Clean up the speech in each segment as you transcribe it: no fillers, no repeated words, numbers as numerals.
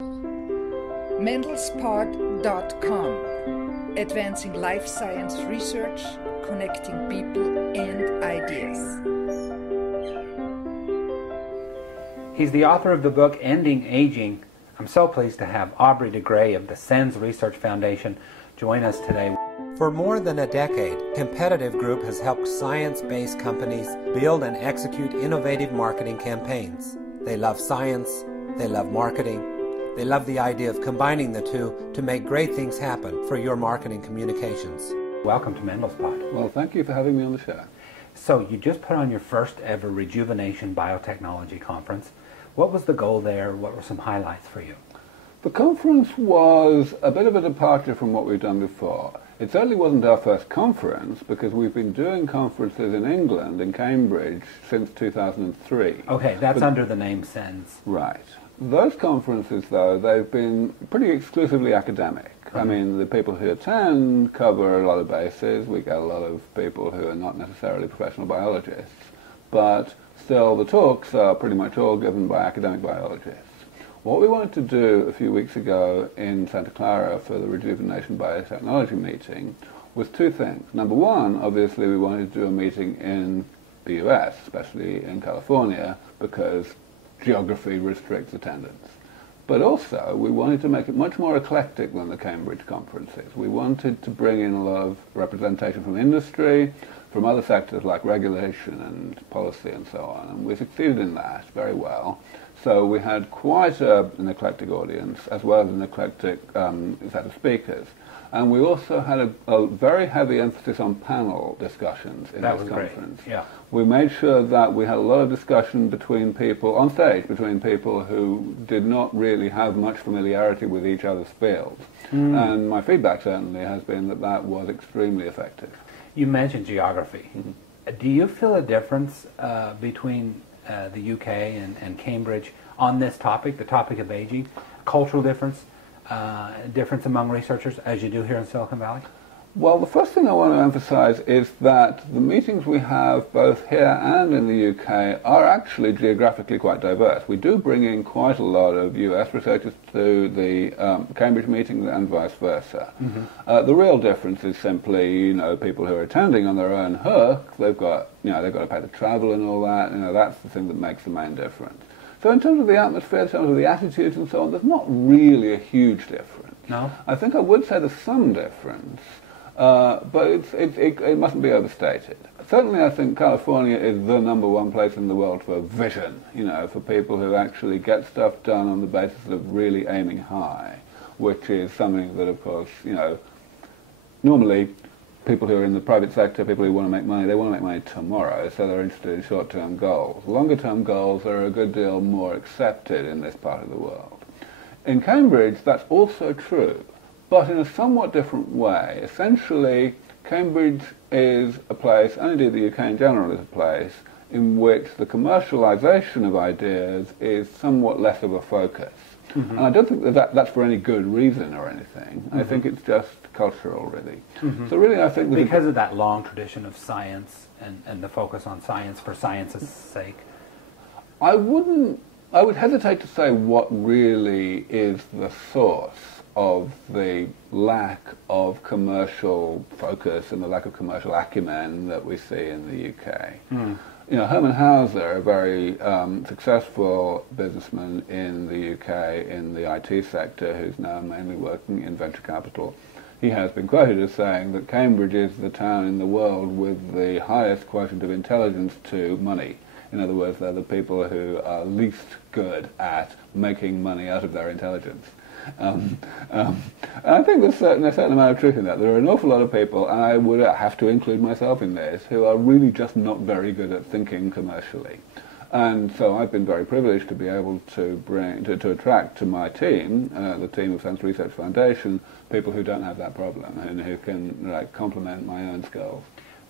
mendelspod.com, advancing life science research, connecting people and ideas. He's the author of the book Ending Aging. I'm so pleased to have Aubrey de Grey of the SENS Research Foundation join us today. For more than a decade, Competitive Group has helped science-based companies build and execute innovative marketing campaigns. They love science, they love marketing, they love the idea of combining the two to make great things happen for your marketing communications. Welcome to Mendelspod. Well, thank you for having me on the show. So you just put on your first ever Rejuvenation Biotechnology Conference. What was the goal there? What were some highlights for you? The conference was a bit of a departure from what we've done before. It certainly wasn't our first conference because we've been doing conferences in England, in Cambridge, since 2003. Okay, that's under the name SENS. Right. Those conferences, though, they've been pretty exclusively academic. I mean, the people who attend cover a lot of bases. We get a lot of people who are not necessarily professional biologists. But still, the talks are pretty much all given by academic biologists. What we wanted to do a few weeks ago in Santa Clara for the Rejuvenation Biotechnology meeting was two things. Number one, obviously, we wanted to do a meeting in the US, especially in California, because geography restricts attendance. But also, we wanted to make it much more eclectic than the Cambridge conferences. We wanted to bring in a lot of representation from industry, from other sectors like regulation and policy and so on, and we succeeded in that very well. So we had quite an eclectic audience, as well as an eclectic set of speakers. And we also had a very heavy emphasis on panel discussions in this conference. Great. Yeah. We made sure that we had a lot of discussion between people, on stage, between people who did not really have much familiarity with each other's fields. And my feedback certainly has been that that was extremely effective. You mentioned geography. Do you feel a difference between the UK and Cambridge on this topic, the topic of aging, cultural difference among researchers as you do here in Silicon Valley? Well, the first thing I want to emphasize is that the meetings we have both here and in the UK are actually geographically quite diverse. We do bring in quite a lot of US researchers to the Cambridge meeting and vice versa. The real difference is simply, people who are attending on their own hook, they've got to pay the travel and all that. That's the thing that makes the main difference. So in terms of the atmosphere, in terms of the attitudes and so on, there's not really a huge difference. No? I think I would say there's some difference, but it mustn't be overstated. Certainly I think California is the #1 place in the world for vision, for people who actually get stuff done on the basis of really aiming high, which is something that, of course, normally people who are in the private sector, people who want to make money, they want to make money tomorrow, so they're interested in short-term goals. Longer-term goals are a good deal more accepted in this part of the world. In Cambridge, that's also true, but in a somewhat different way. Essentially, Cambridge is a place, and indeed the UK in general is a place, in which the commercialization of ideas is somewhat less of a focus. And I don't think that's for any good reason or anything. I think it's just cultural, really. So really, I think because of that long tradition of science and the focus on science for science's sake. I would hesitate to say what really is the source of the lack of commercial focus and the lack of commercial acumen that we see in the UK. Herman Hauser, a very successful businessman in the UK in the IT sector, who's now mainly working in venture capital, he has been quoted as saying that Cambridge is the town in the world with the highest quotient of intelligence to money. In other words, they're the people who are least good at making money out of their intelligence. And I think there's a certain amount of truth in that. There are an awful lot of people, and I would have to include myself in this, who are really just not very good at thinking commercially. And so I've been very privileged to be able to attract to my team, the team of SENS Research Foundation, people who don't have that problem and who can complement my own skills.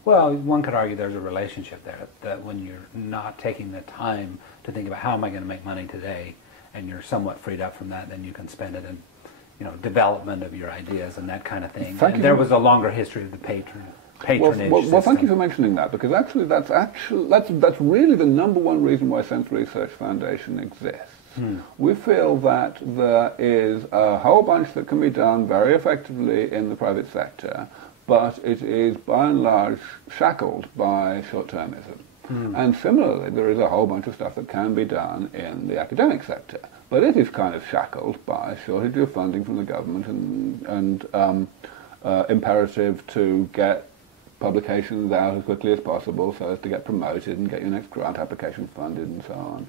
Well, one could argue there's a relationship there, that when you're not taking the time to think about how am I going to make money today, and you're somewhat freed up from that, then you can spend it in, development of your ideas and that kind of thing. And there was a longer history of the patronage. Well, thank you for mentioning that, because that's really the #1 reason why SENS Research Foundation exists. We feel that there is a whole bunch that can be done very effectively in the private sector, but it is by and large shackled by short-termism. And similarly, there is a whole bunch of stuff that can be done in the academic sector, but it is kind of shackled by shortage of funding from the government and imperative to get publications out as quickly as possible so as to get promoted and get your next grant application funded and so on.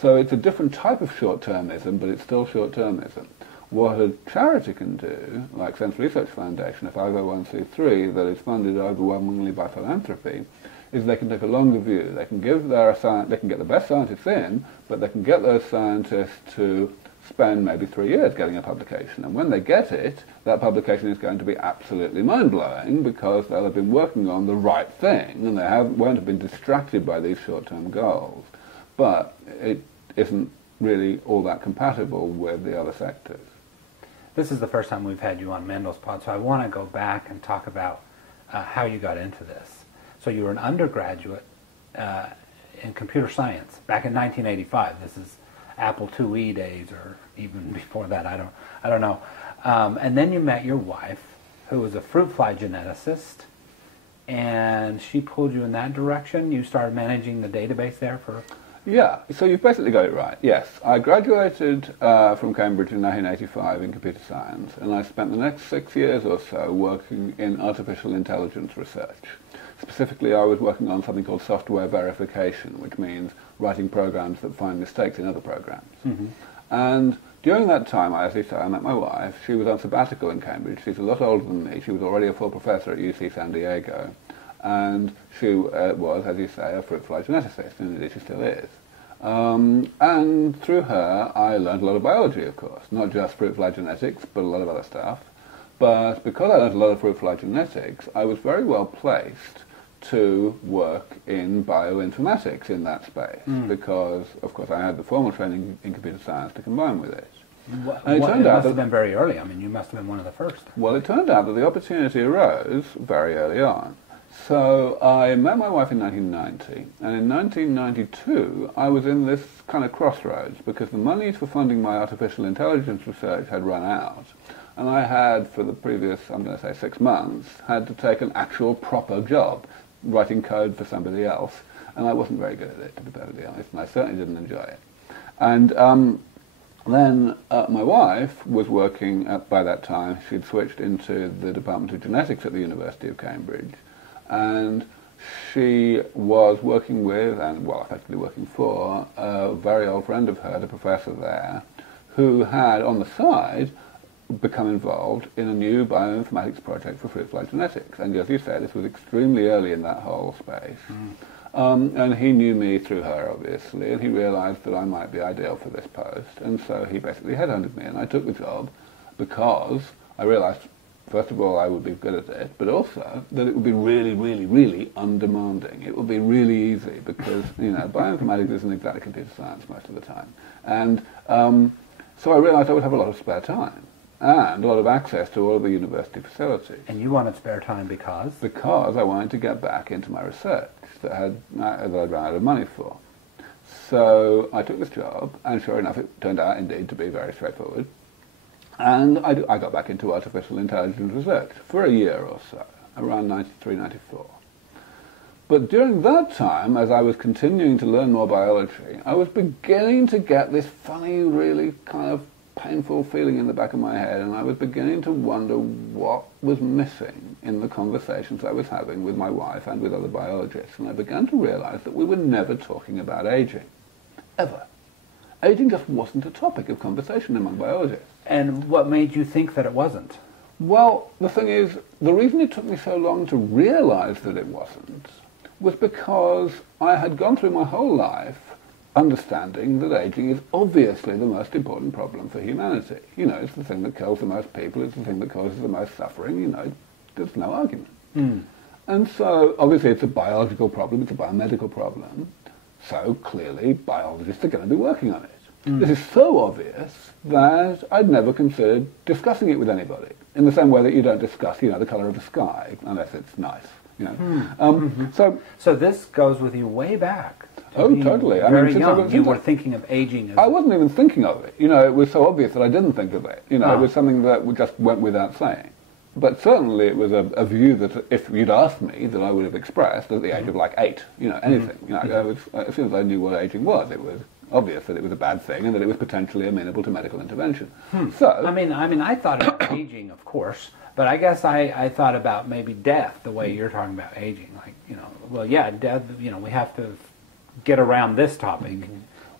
So it's a different type of short-termism, but it's still short-termism. What a charity can do, like SENS Research Foundation, a 501c3 that is funded overwhelmingly by philanthropy, is they can take a longer view. They can give they can get the best scientists in, but they can get those scientists to spend maybe 3 years getting a publication. And when they get it, that publication is going to be absolutely mind-blowing because they'll have been working on the right thing and they won't have been distracted by these short-term goals. But it isn't really all that compatible with the other sectors. This is the first time we've had you on Mendel's Pod, so I want to go back and talk about how you got into this. So you were an undergraduate in computer science back in 1985. This is Apple IIe days, or even before that. I don't know. And then you met your wife, who was a fruit fly geneticist, and she pulled you in that direction. You started managing the database there for. Yeah, so you've basically got it right, yes. I graduated from Cambridge in 1985 in computer science, and I spent the next 6 years or so working in artificial intelligence research. Specifically, I was working on something called software verification, which means writing programs that find mistakes in other programs. And during that time, as I say, I met my wife. She was on sabbatical in Cambridge. She's a lot older than me. She was already a full professor at UC San Diego. And she was, as you say, a fruit fly geneticist, and indeed she still is. And through her, I learned a lot of biology, of course, not just fruit fly genetics, but a lot of other stuff. But because I learned a lot of fruit fly genetics, I was very well placed to work in bioinformatics in that space, because, of course, I had the formal training in computer science to combine with it. And it turned out must have been very early. I mean, you must have been one of the first. Well, it turned out that the opportunity arose very early on. So I met my wife in 1990, and in 1992 I was in this kind of crossroads because the money for funding my artificial intelligence research had run out, and I had, for the previous, I'm going to say 6 months, had to take an actual proper job writing code for somebody else, and I wasn't very good at it, to be perfectly honest, and I certainly didn't enjoy it. And then my wife was working, by that time, she'd switched into the Department of Genetics at the University of Cambridge, and she was working with, and well, effectively working for, a very old friend of hers, a professor there, who had, on the side, become involved in a new bioinformatics project for fruit fly genetics. And as you said, this was extremely early in that whole space. And he knew me through her, obviously, and he realized that I might be ideal for this post. And so he basically headhunted me, and I took the job because I realized, first of all, I would be good at it, but also that it would be really, really, really undemanding. It would be really easy because, you know, bioinformatics isn't exactly computer science most of the time. And so I realized I would have a lot of spare time and a lot of access to all of the university facilities. And you wanted spare time because? Because I wanted to get back into my research that I'd run out of money for. So I took this job, and sure enough, it turned out indeed to be very straightforward. And I got back into artificial intelligence research for a year or so, around 93, 94. But during that time, as I was continuing to learn more biology, I was beginning to get this funny, really kind of painful feeling in the back of my head, and I was beginning to wonder what was missing in the conversations I was having with my wife and with other biologists. And I began to realize that we were never talking about aging. Ever. Aging just wasn't a topic of conversation among biologists. And what made you think that it wasn't? Well, the thing is, the reason it took me so long to realize that it wasn't was because I had gone through my whole life understanding that aging is obviously the most important problem for humanity. You know, it's the thing that kills the most people, it's the thing that causes the most suffering, you know, there's no argument. And so, obviously it's a biological problem, it's a biomedical problem, so clearly biologists are going to be working on it. This is so obvious that I'd never considered discussing it with anybody, in the same way that you don't discuss, you know, the colour of the sky, unless it's nice, you know. So this goes with you way back. Oh, totally. Very young, you were thinking of aging. I wasn't even thinking of it. You know, it was so obvious that I didn't think of it. You know, it was something that just went without saying. But certainly it was a view that if you'd asked me, that I would have expressed at the age of like 8. You know, anything. You know, as soon as I knew what aging was, it was obvious that it was a bad thing and that it was potentially amenable to medical intervention. So, I mean, I thought about aging, of course, but I guess I thought about maybe death the way you're talking about aging. Like, you know, well, yeah, death. You know, we have to get around this topic.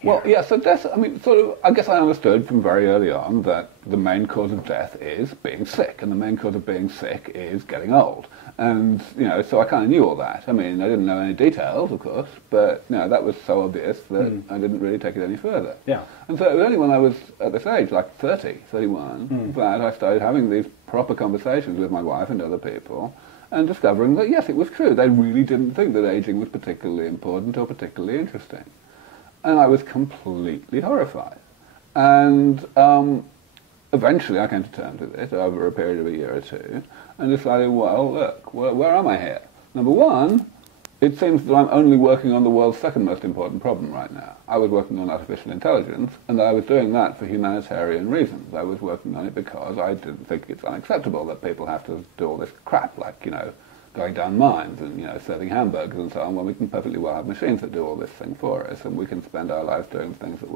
Well, yeah, so death, I mean, sort of, I guess I understood from very early on that the main cause of death is being sick, and the main cause of being sick is getting old. And, you know, so I kind of knew all that. I mean, I didn't know any details, of course, but, you know, that was so obvious that I didn't really take it any further. Yeah. And so it was only when I was at this age, like 30, 31, that I started having these proper conversations with my wife and other people, and discovering that, yes, it was true. They really didn't think that aging was particularly important or particularly interesting. And I was completely horrified. And eventually I came to terms with it over a period of a year or two and decided, well, look, where am I here? Number one, it seems that I'm only working on the world's second most important problem right now. I was working on artificial intelligence, and I was doing that for humanitarian reasons. I was working on it because I didn't think it's unacceptable that people have to do all this crap, like, you know, going down mines and, you know, serving hamburgers and so on, when we can perfectly well have machines that do all this thing for us, and we can spend our lives doing things that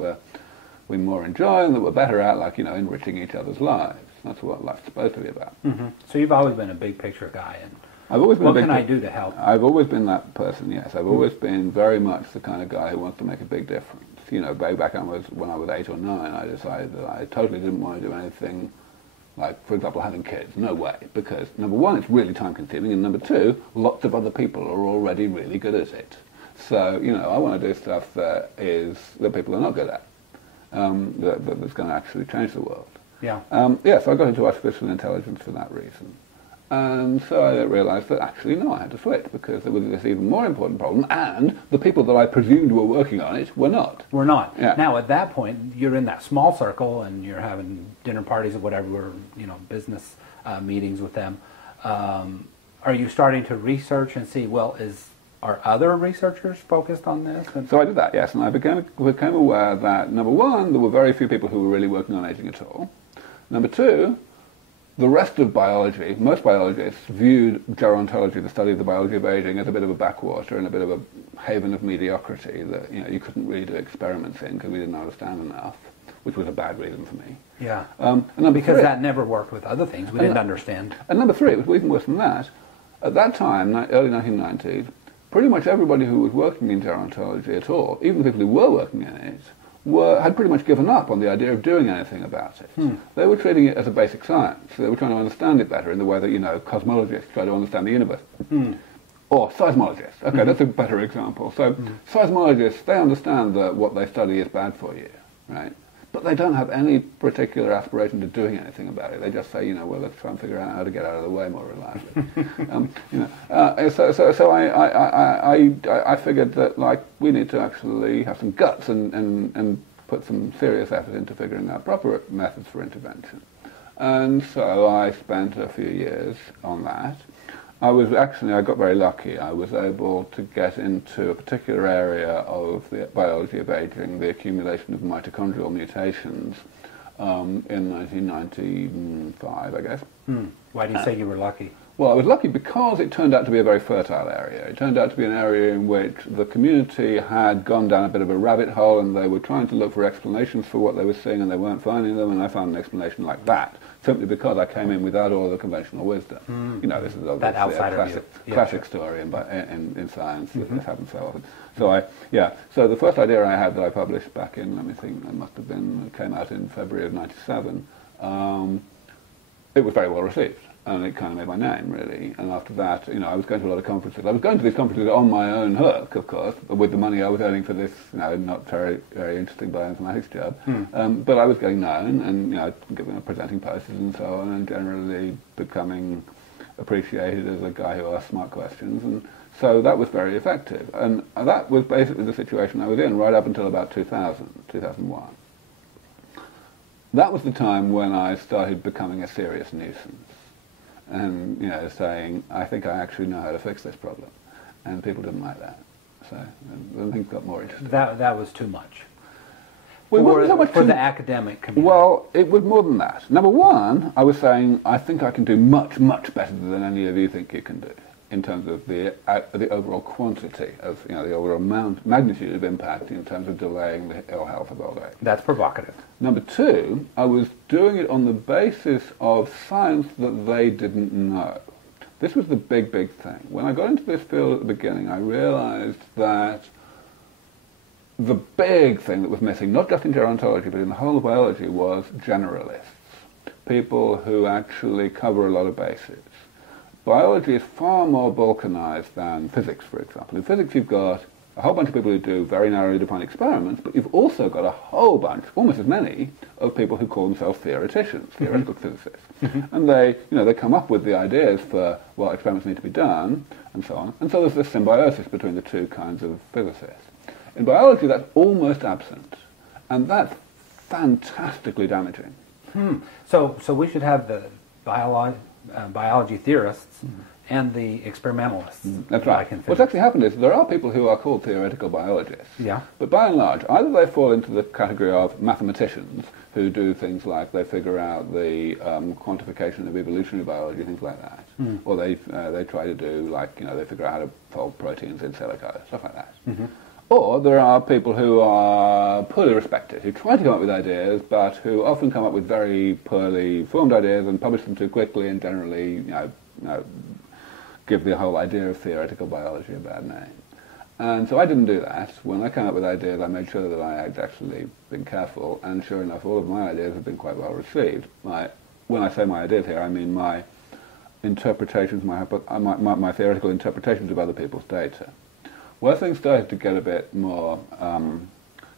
we more enjoy and that we're better at, like, you know, enriching each other's lives. That's what life's supposed to be about. So you've always been a big picture guy, and I've always been what can I do to help? I've always been that person, yes. I've always been very much the kind of guy who wants to make a big difference. You know, back when I was 8 or 9, I decided that I totally didn't want to do anything like, for example, having kids. No way. Because, number one, it's really time-consuming, and number two, lots of other people are already really good at it. So, you know, I want to do stuff that people are not good at, that's going to actually change the world. Yeah. So I got into artificial intelligence for that reason. And so I realized that actually, no, I had to switch because there was this even more important problem, and the people that I presumed were working on it were not. We're not. Yeah. Now, at that point, you're in that small circle, and you're having dinner parties or whatever, you know, business meetings with them. Are you starting to research and see, well, are other researchers focused on this? So I did that, yes, and I became aware that, number one, there were very few people who were really working on aging at all. Number two, the rest of biology, most biologists viewed gerontology, the study of the biology of aging, as a bit of a backwater and a bit of a haven of mediocrity that, you know, you couldn't really do experiments in because we didn't understand enough, which was a bad reason for me. Yeah. And because that never worked with other things we didn't understand. And number three, it was even worse than that. At that time, early 1990s, pretty much everybody who was working in gerontology at all, even the people who were working in it, had pretty much given up on the idea of doing anything about it. They were treating it as a basic science. They were trying to understand it better in the way that, you know, cosmologists try to understand the universe. Or seismologists. Okay, that's a better example. So seismologists, they understand that what they study is bad for you, right? But they don't have any particular aspiration to doing anything about it. They just say, you know, well, let's try and figure out how to get out of the way more reliably. So I figured that, like, we need to actually have some guts and put some serious effort into figuring out proper methods for intervention. And so I spent a few years on that. I got very lucky. I was able to get into a particular area of the biology of aging, the accumulation of mitochondrial mutations, in 1995, I guess. Why do you say you were lucky? Well, I was lucky because it turned out to be a very fertile area. It turned out to be an area in which the community had gone down a bit of a rabbit hole, and they were trying to look for explanations for what they were seeing, and they weren't finding them, and I found an explanation like that, simply because I came in without all the conventional wisdom. You know, this is obviously a classic story in science. This happens so often. So the first idea I had that I published back in, let me think, it came out in February of 97, it was very well received. And it kind of made my name, really. And after that, you know, I was going to a lot of conferences. I was going to these conferences on my own hook, of course, with the money I was earning for this, you know, not very, very interesting bioinformatics job. But I was getting known and, you know, presenting posters and so on, and generally becoming appreciated as a guy who asked smart questions. And so that was very effective. And that was basically the situation I was in right up until about 2001. That was the time when I started becoming a serious nuisance. And, you know, saying, I think I actually know how to fix this problem. And people didn't like that. So then things got more interesting. That was too much. Well, it wasn't so much for the academic community. Well, it was more than that. Number one, I was saying, I think I can do much, much better than any of you think you can do in terms of the overall quantity of, the overall magnitude of impact in terms of delaying the ill health of old age. That's provocative. Number two, I was doing it on the basis of science that they didn't know. This was the big, big thing. When I got into this field at the beginning, I realized that the big thing that was missing, not just in gerontology, but in the whole of biology, was generalists. People who actually cover a lot of bases. Biology is far more balkanized than physics, for example. In physics, you've got a whole bunch of people who do very narrowly defined experiments, but you've also got a whole bunch, almost as many, of people who call themselves theoreticians, theoretical physicists. And they come up with the ideas for what experiments need to be done, and so on. And so there's this symbiosis between the two kinds of physicists. In biology, that's almost absent, and that's fantastically damaging. So we should have the biology theorists and the experimentalists. That's right. What's actually happened is there are people who are called theoretical biologists. Yeah. But by and large, either they fall into the category of mathematicians who do things like they figure out the quantification of evolutionary biology, things like that, or they try to do they figure out how to fold proteins in silico, stuff like that. Or there are people who are poorly respected, who try to come up with ideas, but who often come up with very poorly formed ideas and publish them too quickly and generally, give the whole idea of theoretical biology a bad name. And so I didn't do that. When I came up with ideas, I made sure that I had actually been careful, and sure enough, all of my ideas have been quite well received. When I say my ideas here, I mean my interpretations, my theoretical interpretations of other people's data. Where things started to get a bit more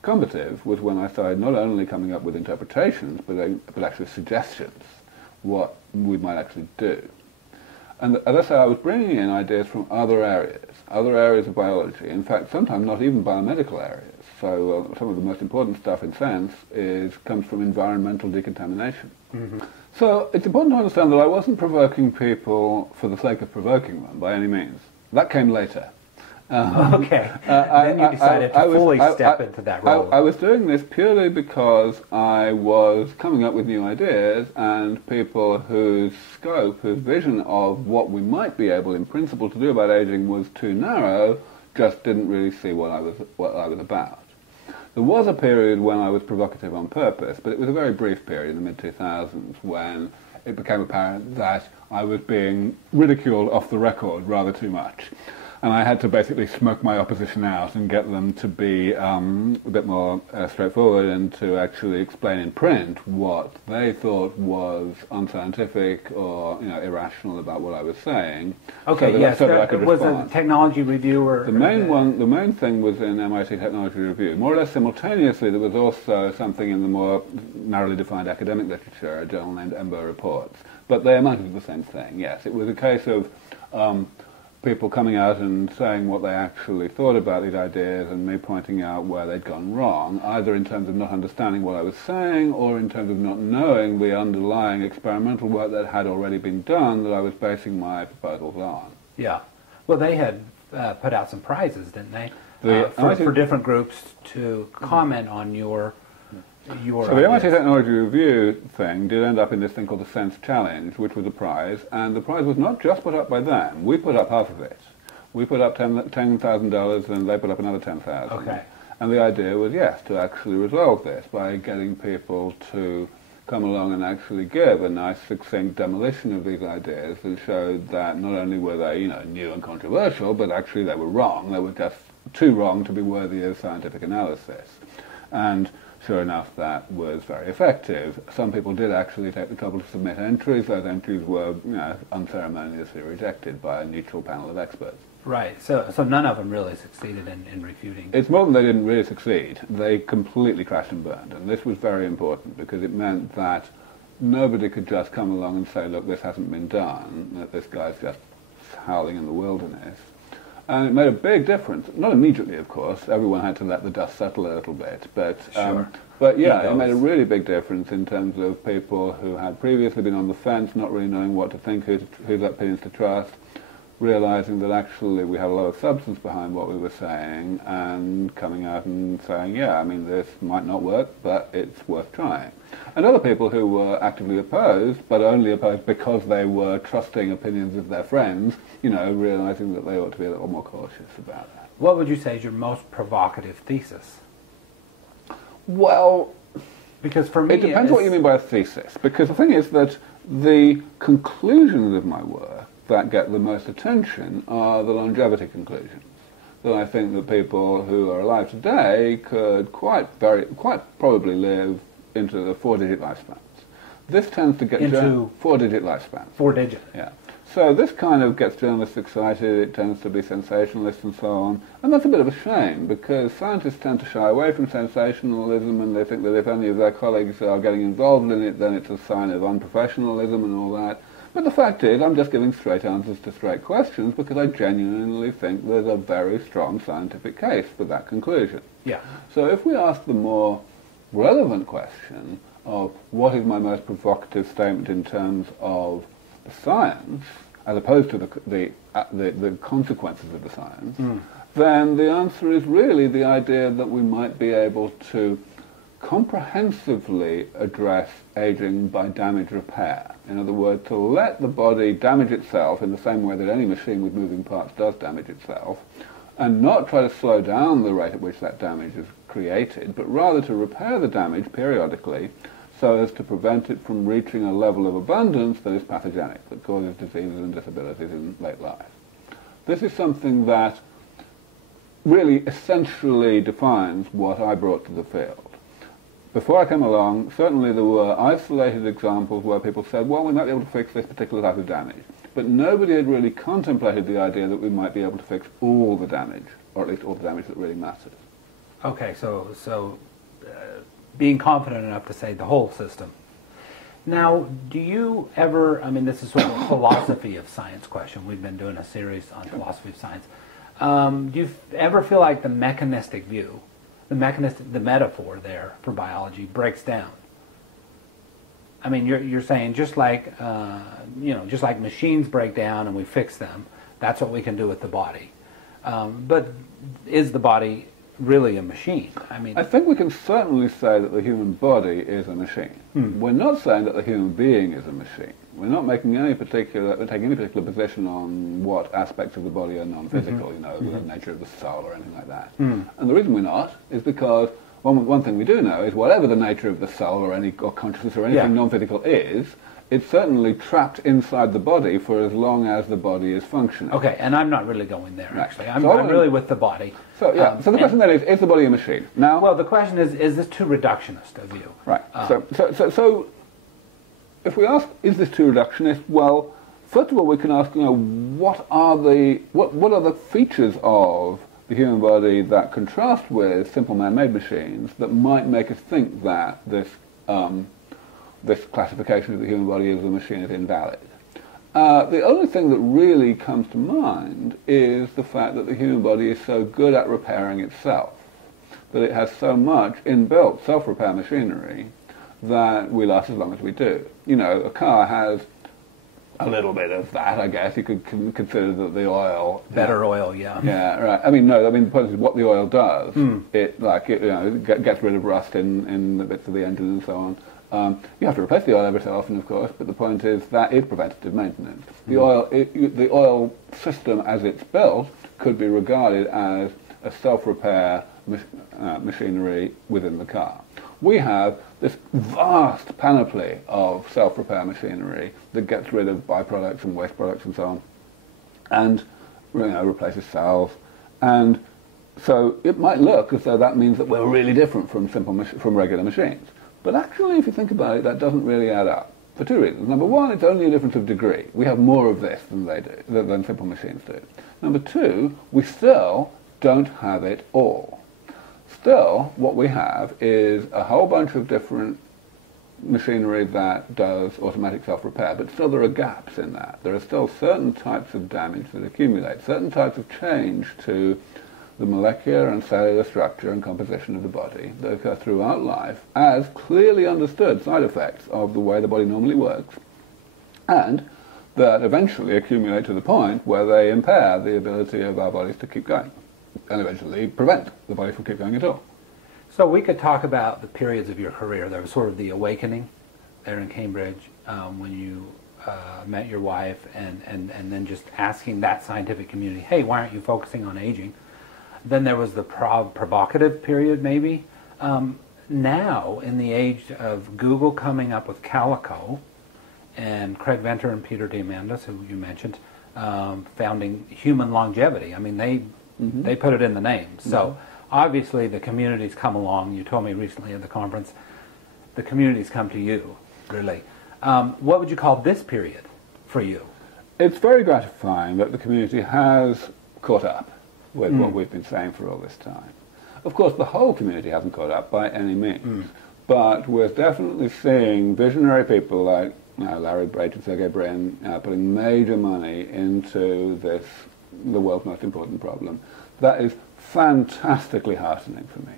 combative was when I started not only coming up with interpretations, but actually suggestions, what we might actually do. And as I say, I was bringing in ideas from other areas of biology, in fact, sometimes not even biomedical areas. So some of the most important stuff in SENS comes from environmental decontamination. So it's important to understand that I wasn't provoking people for the sake of provoking them, by any means. That came later. Okay. Then you decided to fully step into that role. I was doing this purely because I was coming up with new ideas, and people whose scope, whose vision of what we might be able in principle to do about aging was too narrow, just didn't really see what I was about. There was a period when I was provocative on purpose, but it was a very brief period in the mid-2000s when it became apparent that I was being ridiculed off the record rather too much. And I had to basically smoke my opposition out and get them to be a bit more straightforward and to actually explain in print what they thought was unscientific or irrational about what I was saying. Okay, so that I could was respond. a technology reviewer. The main thing was in MIT Technology Review. More or less simultaneously, there was also something in the more narrowly defined academic literature, a journal named EMBO Reports. But they amounted to the same thing. Yes, it was a case of people coming out and saying what they actually thought about these ideas and me pointing out where they'd gone wrong, either in terms of not understanding what I was saying or in terms of not knowing the underlying experimental work that had already been done that I was basing my proposals on. Yeah. Well, they had put out some prizes, didn't they? For different groups to comment on your So the MIT Technology Review thing did end up in this thing called the SENS Challenge, which was a prize, and the prize was not just put up by them. We put up half of it. We put up $10,000 and they put up another $10,000. Okay. And the idea was, yes, to actually resolve this by getting people to come along and actually give a nice, succinct demolition of these ideas that showed that not only were they, new and controversial, but actually they were wrong. They were just too wrong to be worthy of scientific analysis. And sure enough, that was very effective. Some people did actually take the trouble to submit entries. Those entries were, unceremoniously rejected by a neutral panel of experts. Right. So none of them really succeeded in refuting. It's more than they didn't really succeed. They completely crashed and burned. And this was very important because it meant that nobody could just come along and say, look, this hasn't been done, that this guy's just howling in the wilderness. And it made a big difference. Not immediately, of course. Everyone had to let the dust settle a little bit. But sure. But yeah, it made a really big difference in terms of people who had previously been on the fence, not really knowing what to think, whose opinions to trust, realizing that actually we had a lot of substance behind what we were saying, and coming out and saying, yeah, I mean, this might not work, but it's worth trying. And other people who were actively opposed, but only opposed because they were trusting opinions of their friends, you know, realizing that they ought to be a little more cautious about that. What would you say is your most provocative thesis? Well, because for me, it depends what you mean by a thesis. Because the thing is that the conclusions of my work that get the most attention are the longevity conclusions. That I think that people who are alive today could quite probably live into the 4-digit lifespans. This tends to get into 4-digit lifespans. 4-digit. Yeah. So this kind of gets journalists excited, it tends to be sensationalist and so on, and that's a bit of a shame, because scientists tend to shy away from sensationalism, and they think that if any of their colleagues are getting involved in it, then it's a sign of unprofessionalism and all that. But the fact is, I'm just giving straight answers to straight questions, because I genuinely think there's a very strong scientific case for that conclusion. Yeah. So if we ask the more relevant question of what is my most provocative statement in terms of the science, as opposed to the consequences of the science, then the answer is really the idea that we might be able to comprehensively address aging by damage repair. In other words, to let the body damage itself in the same way that any machine with moving parts does damage itself, and not try to slow down the rate at which that damage is created, but rather to repair the damage periodically so as to prevent it from reaching a level of abundance that is pathogenic, that causes diseases and disabilities in late life. This is something that really essentially defines what I brought to the field. Before I came along, certainly there were isolated examples where people said, well, we might be able to fix this particular type of damage. But nobody had really contemplated the idea that we might be able to fix all the damage, or at least all the damage that really matters. Okay, so being confident enough to say the whole system. Now, do you ever, I mean, this is sort of a philosophy of science question. We've been doing a series on philosophy of science. Do you ever feel like the mechanistic view, the metaphor there for biology breaks down? I mean, you're saying just like, just like machines break down and we fix them, that's what we can do with the body. But is the body really a machine? I mean, I think we can certainly say that the human body is a machine. We're not saying that the human being is a machine. We're not taking any particular position on what aspects of the body are non-physical, the nature of the soul or anything like that. And the reason we're not is because one thing we do know is whatever the nature of the soul or consciousness or anything non-physical is, it's certainly trapped inside the body for as long as the body is functioning. Okay, and I'm not really going there, actually. I'm really with the body. So, so the question then is the body a machine? Now, well, the question is this too reductionist of you? Right. So if we ask, is this too reductionist? Well, first of all, we can ask, what are the features of the human body that contrast with simple man-made machines that might make us think that this classification of the human body as a machine is invalid. The only thing that really comes to mind is the fact that the human body is so good at repairing itself, that it has so much inbuilt self-repair machinery that we last as long as we do. A car has a little bit of that, I guess. You could consider that the oil... Better oil, yeah. Yeah, right. The point is what the oil does. It gets rid of rust in the bits of the engine and so on. You have to replace the oil every so often, of course, but the point is that is preventative maintenance. The oil system, as it's built, could be regarded as a self-repair machinery within the car. We have this vast panoply of self-repair machinery that gets rid of byproducts and waste products and so on, and replaces cells. And so it might look as though that means that we're really different from regular machines. But actually, if you think about it, that doesn't really add up, for two reasons. Number one, it's only a difference of degree. We have more of this than they do, than simple machines do. Number two, we still don't have it all. Still, what we have is a whole bunch of different machinery that does automatic self-repair, but still there are gaps in that. There are still certain types of damage that accumulate, certain types of change to the molecular and cellular structure and composition of the body that occur throughout life as clearly understood side effects of the way the body normally works. And that eventually accumulate to the point where they impair the ability of our bodies to keep going, and eventually prevent the body from keep going at all. So we could talk about the periods of your career. There was sort of the awakening there in Cambridge when you met your wife, and then just asking that scientific community, hey, why aren't you focusing on aging? Then there was the provocative period, maybe. Now, in the age of Google coming up with Calico, and Craig Venter and Peter Diamandis, who you mentioned, founding human longevity. I mean, they put it in the name. So obviously the community's come along. You told me recently at the conference, the community's come to you, really. What would you call this period for you? It's very gratifying that the community has caught up with what we've been saying for all this time. Of course, the whole community hasn't caught up by any means, but we're definitely seeing visionary people like Larry Brage and Sergey Brin putting major money into this, the world's most important problem. That is fantastically heartening for me.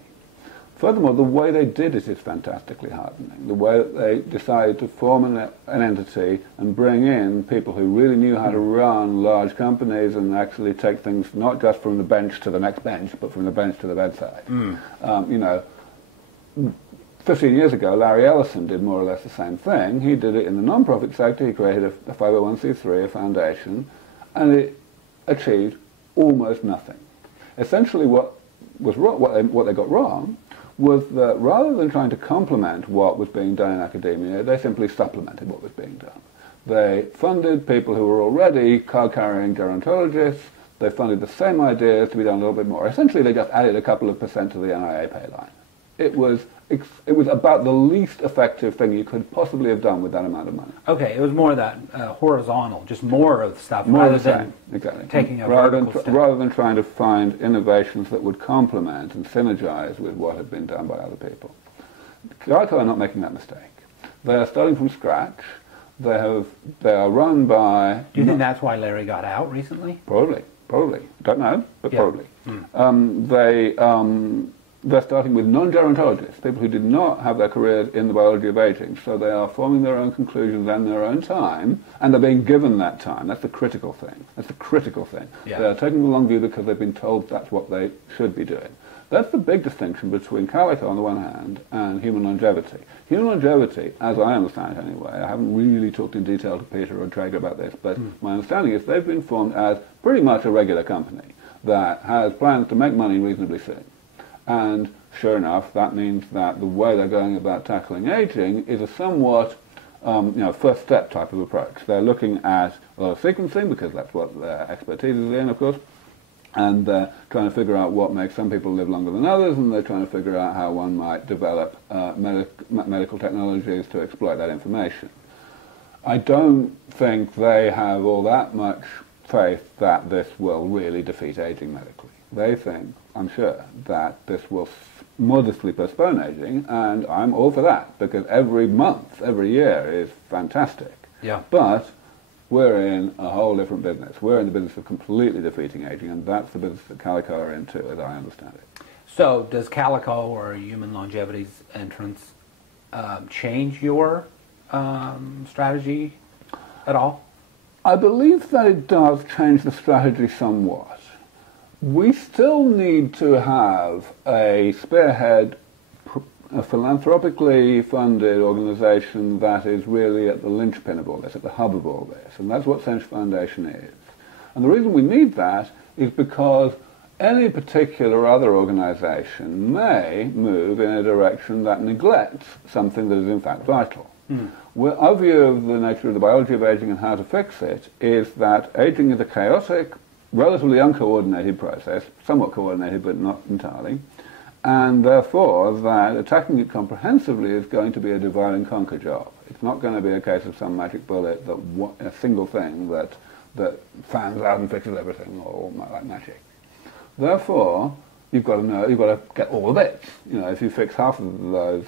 Furthermore, the way they did it is fantastically heartening. The way that they decided to form an entity and bring in people who really knew how to run large companies and actually take things not just from the bench to the next bench, but from the bench to the bedside. 15 years ago, Larry Ellison did more or less the same thing. He did it in the non-profit sector. He created a 501c3, a foundation, and it achieved almost nothing. Essentially, what they got wrong was that rather than trying to complement what was being done in academia, they simply supplemented what was being done. They funded people who were already card-carrying gerontologists. They funded the same ideas to be done a little bit more. Essentially, they just added a couple of percent to the NIA pay line. It was about the least effective thing you could possibly have done with that amount of money. Okay, it was more of that horizontal, just more of the stuff, more rather of the than exactly. taking a vertical step. Rather than trying to find innovations that would complement and synergize with what had been done by other people. Calico are not making that mistake. They are starting from scratch. They are run by... Do you think that's why Larry got out recently? Probably. Don't know, but yeah. Probably. They're starting with non-gerontologists, people who did not have their careers in the biology of aging. So they are forming their own conclusions in their own time, and they're being given that time. That's the critical thing. Yeah. They're taking the long view because they've been told that's what they should be doing. That's the big distinction between Calico on the one hand and human longevity. Human longevity, as I understand it anyway, I haven't really talked in detail to Peter or Traeger about this, but my understanding is they've been formed as pretty much a regular company that has plans to make money reasonably soon. And sure enough, that means that the way they're going about tackling aging is a somewhat first step type of approach. They're looking at a lot of sequencing because that's what their expertise is in, of course, and they're trying to figure out what makes some people live longer than others, and they're trying to figure out how one might develop medical technologies to exploit that information. I don't think they have all that much faith that this will really defeat aging medically. They think, I'm sure, that this will modestly postpone aging, and I'm all for that, because every month, every year is fantastic. Yeah. But we're in a whole different business. We're in the business of completely defeating aging, and that's the business that Calico are into, as I understand it. So does Calico or Human Longevity's entrance change your strategy at all? I believe that it does change the strategy somewhat. We still need to have a spearhead, a philanthropically funded organization that is really at the linchpin of all this, at the hub of all this, and that's what SENS Foundation is. And the reason we need that is because any particular other organization may move in a direction that neglects something that is in fact vital. Our view of the nature of the biology of aging and how to fix it is that aging is a chaotic, relatively uncoordinated process, somewhat coordinated but not entirely, and therefore that attacking it comprehensively is going to be a divide and conquer job. It's not going to be a case of some magic bullet, that a single thing that fans out and fixes everything, or like magic. Therefore, you've got to get all the bits. If you fix half of those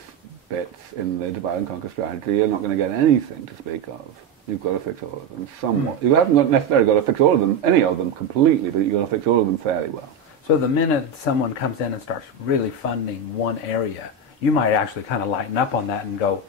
bits in the divide and conquer strategy, you're not going to get anything to speak of. You've got to fix all of them somewhat. You haven't necessarily got to fix all of them, any of them completely, but you've got to fix all of them fairly well. So the minute someone comes in and starts really funding one area, you might actually kind of lighten up on that and go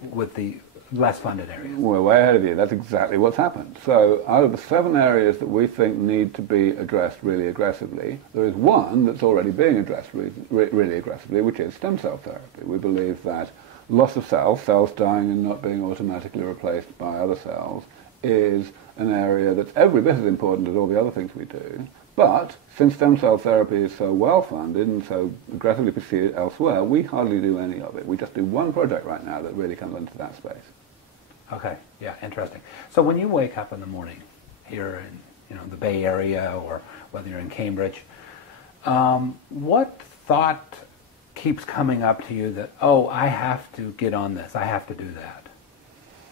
with the less funded areas. We're way ahead of you. That's exactly what's happened. So out of the 7 areas that we think need to be addressed really aggressively, there is one that's already being addressed really aggressively, which is stem cell therapy. We believe that loss of cells dying and not being automatically replaced by other cells, is an area that's every bit as important as all the other things we do. But since stem cell therapy is so well funded and so aggressively pursued elsewhere, we hardly do any of it. We just do one project right now that really comes into that space. Okay, yeah, interesting. So when you wake up in the morning here in the Bay Area, or whether you're in Cambridge, what thought keeps coming up to you that, oh, I have to get on this, I have to do that?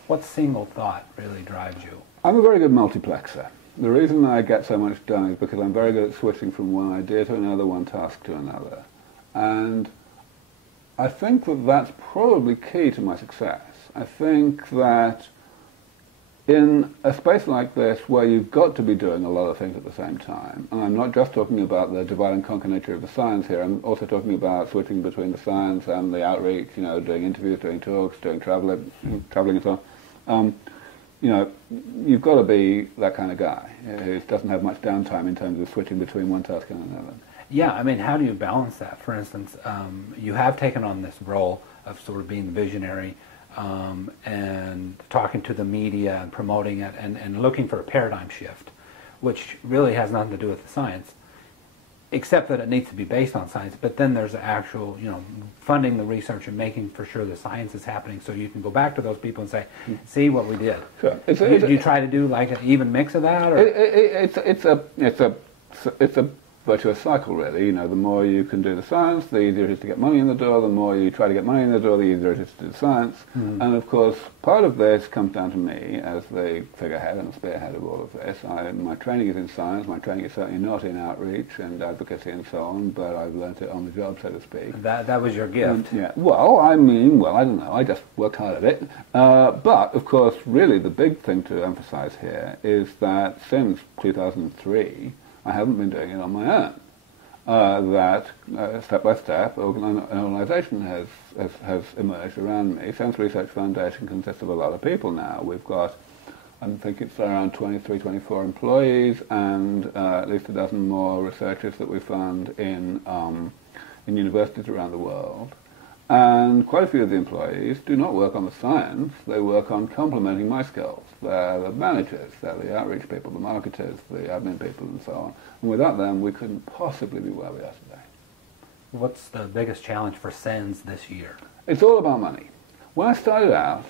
What single thought really drives you? I'm a very good multiplexer. The reason I get so much done is because I'm very good at switching from one idea to another, one task to another. And I think that that's probably key to my success. I think that in a space like this where you've got to be doing a lot of things at the same time, and I'm not just talking about the divide and conquer nature of the science here, I'm also talking about switching between the science and the outreach, doing interviews, doing talks, doing traveling and so on. You've got to be that kind of guy who doesn't have much downtime in terms of switching between one task and another. Yeah, I mean, how do you balance that? For instance, you have taken on this role of sort of being the visionary and talking to the media and promoting it and looking for a paradigm shift, which really has nothing to do with the science, except that it needs to be based on science. But then there's the actual, funding the research and making for sure the science is happening, so you can go back to those people and say, see what we did. Sure. Do you try to do like an even mix of that? Or? It's a virtuous cycle, really. The more you can do the science, the easier it is to get money in the door. The more you try to get money in the door, the easier it is to do the science. And of course, part of this comes down to me as the figurehead and the spearhead of all of this. My training is in science. My training is certainly not in outreach and advocacy and so on, but I've learnt it on the job, so to speak. That was your gift. Yeah. Well, I don't know. I just worked hard at it. But, of course, really the big thing to emphasize here is that since 2003, I haven't been doing it on my own. That step by step, an organisation has emerged around me. SENS Research Foundation consists of a lot of people now. We've got, I think it's around 23, 24 employees, and at least a dozen more researchers that we fund in universities around the world. And quite a few of the employees do not work on the science, they work on complementing my skills. They're the managers, they're the outreach people, the marketers, the admin people, and so on. And without them, we couldn't possibly be where we are today. What's the biggest challenge for SENS this year? It's all about money. When I started out,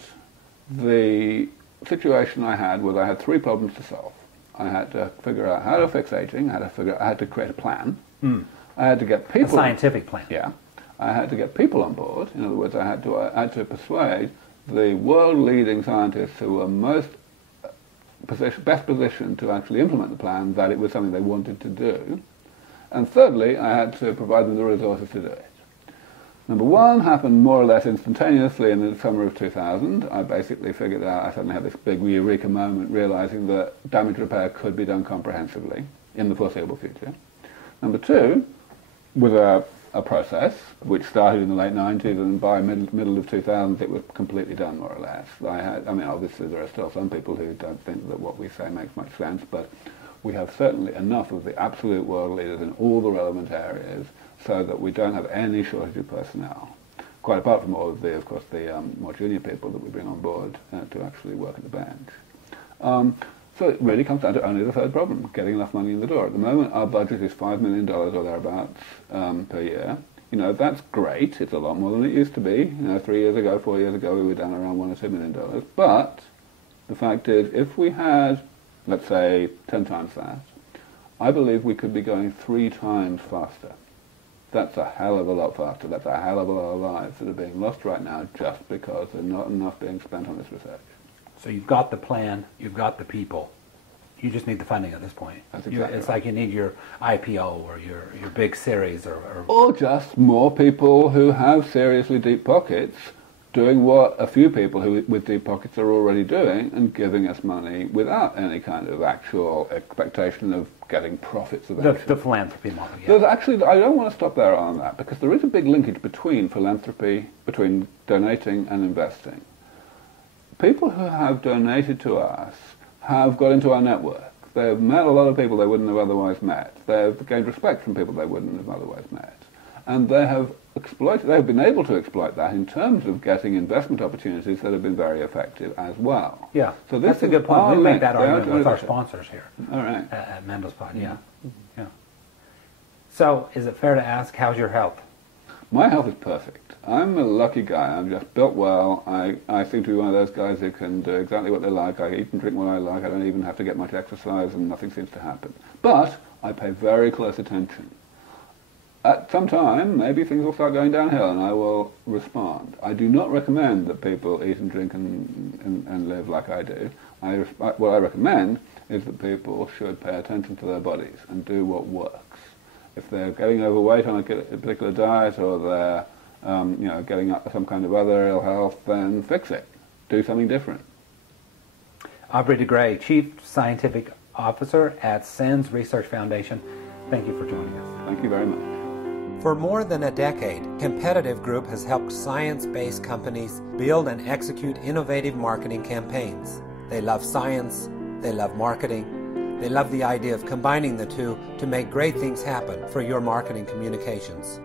the situation I had was I had 3 problems to solve. I had to figure out how to fix aging, I had to create a plan, I had to get people... A scientific plan. Yeah. I had to get people on board. In other words, I had to persuade the world-leading scientists who were best positioned to actually implement the plan that it was something they wanted to do. And thirdly, I had to provide them the resources to do it. Number 1 happened more or less instantaneously in the summer of 2000. I basically figured out, I suddenly had this big eureka moment realizing that damage repair could be done comprehensively in the foreseeable future. Number 2 was a process which started in the late 90s, and by middle of 2000 it was completely done, more or less. Obviously there are still some people who don't think that what we say makes much sense, but we have certainly enough of the absolute world leaders in all the relevant areas so that we don't have any shortage of personnel. Quite apart from all of the more junior people that we bring on board to actually work at the bench. So it really comes down to only the third problem, getting enough money in the door. At the moment, our budget is $5 million or thereabouts per year. That's great. It's a lot more than it used to be. 3 years ago, 4 years ago, we were down around $1 or $2 million. But the fact is, if we had, let's say, 10 times that, I believe we could be going 3 times faster. That's a hell of a lot faster. That's a hell of a lot of lives that are being lost right now just because there's not enough being spent on this research. So you've got the plan, you've got the people. You just need the funding at this point. That's exactly It's right. like you need your IPO or your big series or just more people who have seriously deep pockets doing what a few people with deep pockets are already doing and giving us money without any kind of actual expectation of getting profits eventually. the philanthropy model. Yeah. There's actually, I don't want to stop there on that, because there is a big linkage between philanthropy, between donating and investing. people who have donated to us have got into our network. They've met a lot of people they wouldn't have otherwise met. They've gained respect from people they wouldn't have otherwise met. And they've been able to exploit that in terms of getting investment opportunities that have been very effective as well. Yeah, so that's a good point. We make that argument with our sponsors here. All right. At Mendelspot, yeah. Yeah. So, is it fair to ask, how's your health? My health is perfect. I'm a lucky guy. I'm just built well. I seem to be one of those guys who can do exactly what they like. I eat and drink what I like. I don't even have to get much exercise, and nothing seems to happen. But I pay very close attention. At some time, maybe things will start going downhill, and I will respond. I do not recommend that people eat and drink and live like I do. What I recommend is that people should pay attention to their bodies and do what works. If they're getting overweight on a particular diet, or they're getting some kind of other ill health, then fix it. Do something different. Aubrey de Grey, Chief Scientific Officer at SENS Research Foundation. Thank you for joining us. Thank you very much. For more than a decade, Competitive Group has helped science-based companies build and execute innovative marketing campaigns. They love science, they love marketing, they love the idea of combining the two to make great things happen for your marketing communications.